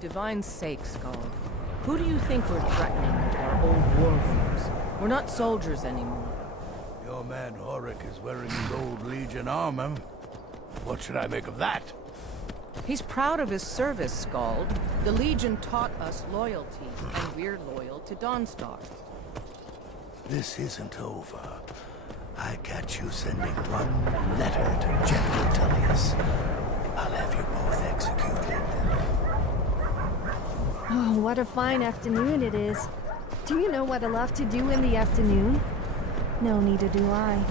Divine's sake, Skull. Who do you think we're threatening with our old war wounds? We're not soldiers anymore. Your man Horik is wearing his old Legion armor. What should I make of that? He's proud of his service, Skald. The Legion taught us loyalty, and we're loyal to Dawnstar. This isn't over. I catch you sending one letter to General Tullius. I'll have you both executed. Oh, what a fine afternoon it is. Do you know what I love to do in the afternoon? No, neither do I.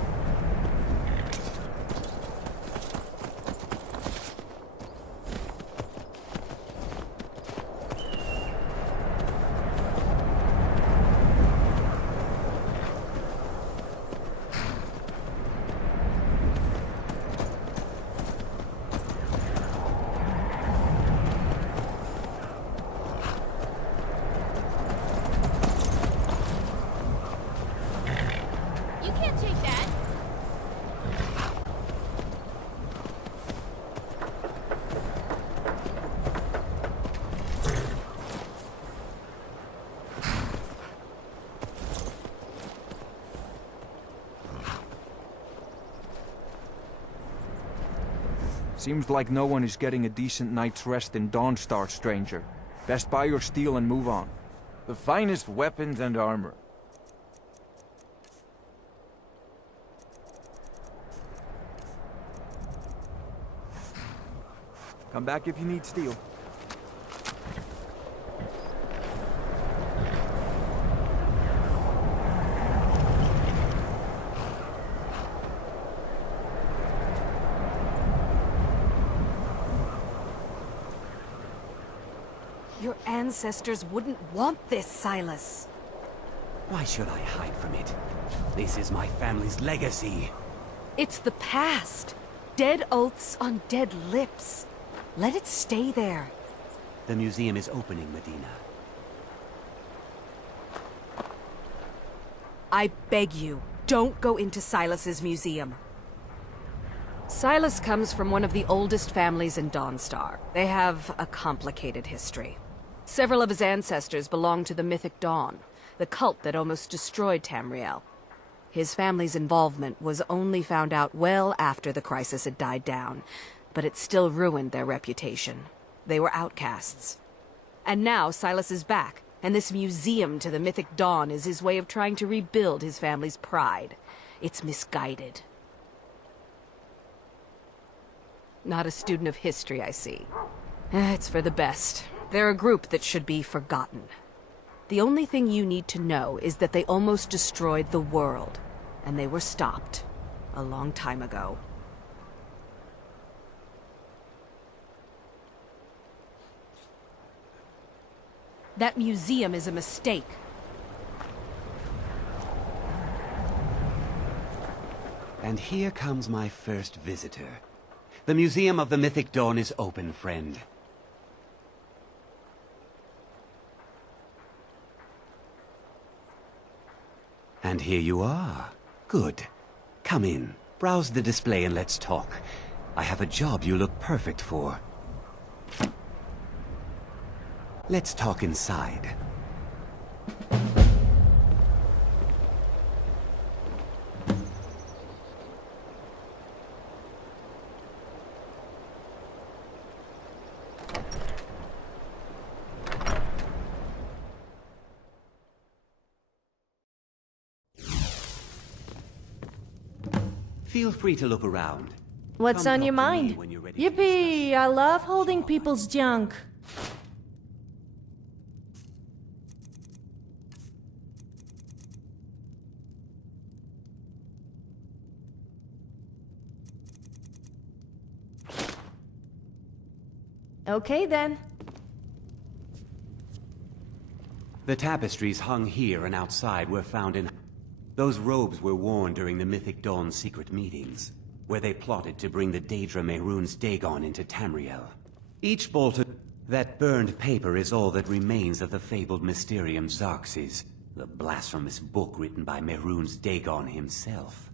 Seems like no one is getting a decent night's rest in Dawnstar, stranger. Best buy your steel and move on. The finest weapons and armor. Come back if you need steel. Your ancestors wouldn't want this, Silas. Why should I hide from it? This is my family's legacy. It's the past. Dead oaths on dead lips. Let it stay there. The museum is opening, Medina. I beg you, don't go into Silas's museum. Silas comes from one of the oldest families in Dawnstar. They have a complicated history. Several of his ancestors belonged to the Mythic Dawn, the cult that almost destroyed Tamriel. His family's involvement was only found out well after the crisis had died down, but it still ruined their reputation. They were outcasts. And now Silas is back, and this museum to the Mythic Dawn is his way of trying to rebuild his family's pride. It's misguided. Not a student of history, I see. It's for the best. They're a group that should be forgotten. The only thing you need to know is that they almost destroyed the world, and they were stopped a long time ago. That museum is a mistake. And here comes my first visitor. The Museum of the Mythic Dawn is open, friend. And here you are. Good. Come in, browse the display and let's talk. I have a job you look perfect for. Let's talk inside. Feel free to look around. What's Come on your talk to me mind? when you're ready to Yippee! I love holding people's junk. Okay then. The tapestries hung here and outside were found in... Those robes were worn during the Mythic Dawn's secret meetings, where they plotted to bring the Daedra Mehrunes Dagon into Tamriel. Each bolted... That burned paper is all that remains of the fabled Mysterium Xarxes, the blasphemous book written by Mehrunes Dagon himself.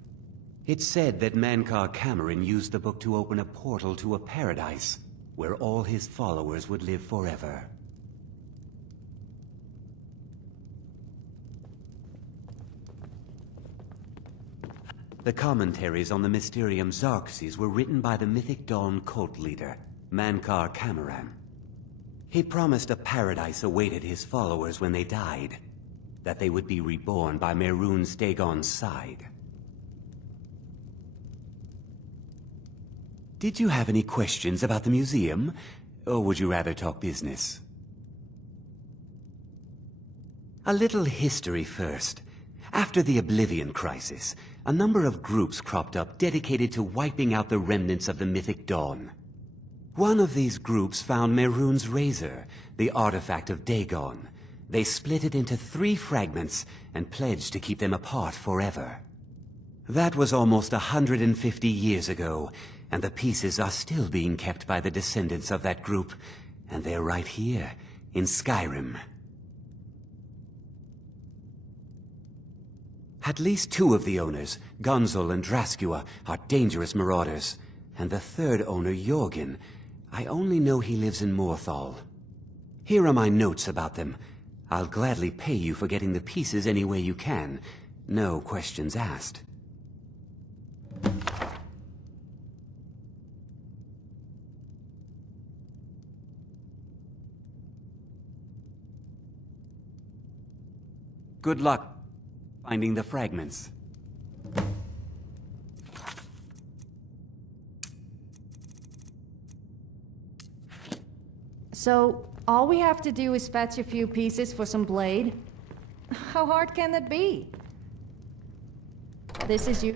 It's said that Mankar Cameron used the book to open a portal to a paradise, where all his followers would live forever. The commentaries on the Mysterium Xarxes were written by the Mythic Dawn cult leader, Mankar Cameron. He promised a paradise awaited his followers when they died, that they would be reborn by Mehrunes Dagon's side. Did you have any questions about the museum, or would you rather talk business? A little history first. After the Oblivion Crisis, a number of groups cropped up dedicated to wiping out the remnants of the Mythic Dawn. One of these groups found Mehrunes' razor, the artifact of Dagon. They split it into 3 fragments and pledged to keep them apart forever. That was almost 150 years ago, and the pieces are still being kept by the descendants of that group, and they're right here, in Skyrim. At least 2 of the owners, Gunzel and Draskua, are dangerous marauders, and the 3rd owner, Jorgen, I only know he lives in Morthal. Here are my notes about them. I'll gladly pay you for getting the pieces any way you can. No questions asked. Good luck finding the fragments. So, all we have to do is fetch a few pieces for some blade? How hard can that be? This is you.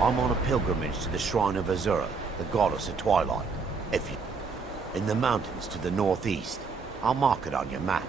I'm on a pilgrimage to the shrine of Azura, the goddess of twilight. If you... in the mountains to the northeast. I'll mark it on your map.